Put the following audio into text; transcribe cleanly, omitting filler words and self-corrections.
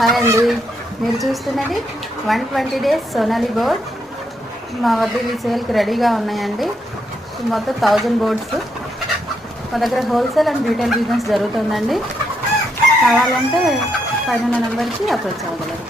Hi అండి, మీరు చూస్తున్నది 120 డేస్ సోనాలి బోర్డ్. మా వద్ద ఇవి సేల్కి రెడీగా ఉన్నాయండి. మొత్తం 1000 బోర్డ్స్. మా దగ్గర హోల్సేల్ అండ్ రీటైల్ బిజినెస్ జరుగుతుందండి. కావాలంటే పైన నెంబర్కి అప్రోచ్ అవ్వగలరు.